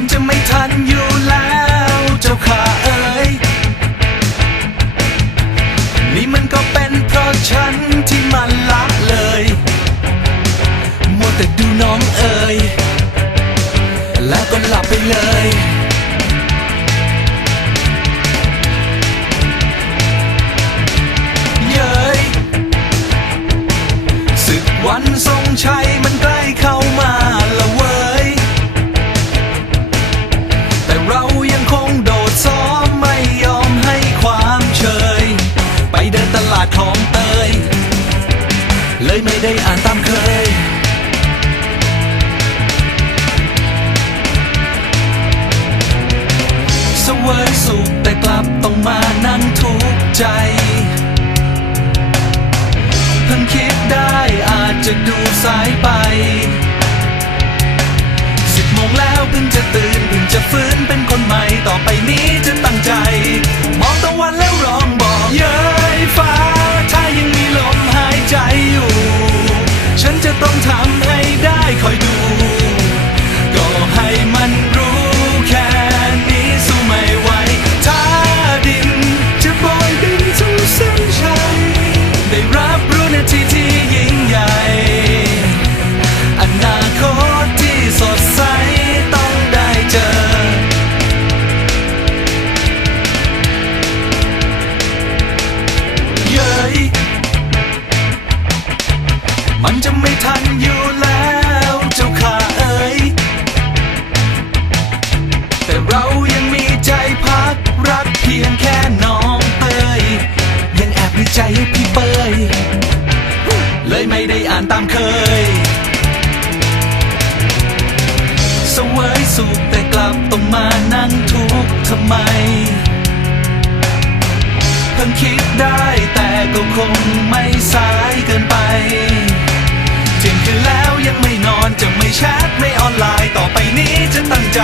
อนจะไม่ทันอยู่แล้วเจ้าขาเอ๋ยนี่มันก็เป็นเพราะฉันที่มันละเลยมัวแต่ดูน้องเอ๋ยแล้วก็หลับไปเลย ย เลยไม่ได้อ่านตามเคย สวยสุขแต่กลับต้องมานั่งทุกข์ใจ เพิ่งคิดได้อาจจะดูสายไปสิบโมงแล้วเพิ่งจะตื่นเพิ่งจะฟื้นเป็นคนใหม่ต่อไปนี้จะตั้งใจ จะต้องทำ ใจให้พี่เปยเลยไม่ได้อ่านตามเคยสวยสุขแต่กลับต้องมานั่งทุกข์ทำไม เพิ่งคิดได้แต่ก็คงไม่สายเกินไปเที่ยงคืนแล้วยังไม่นอนจะไม่แชทไม่ออนไลน์ต่อไปนี้จะตั้งใจ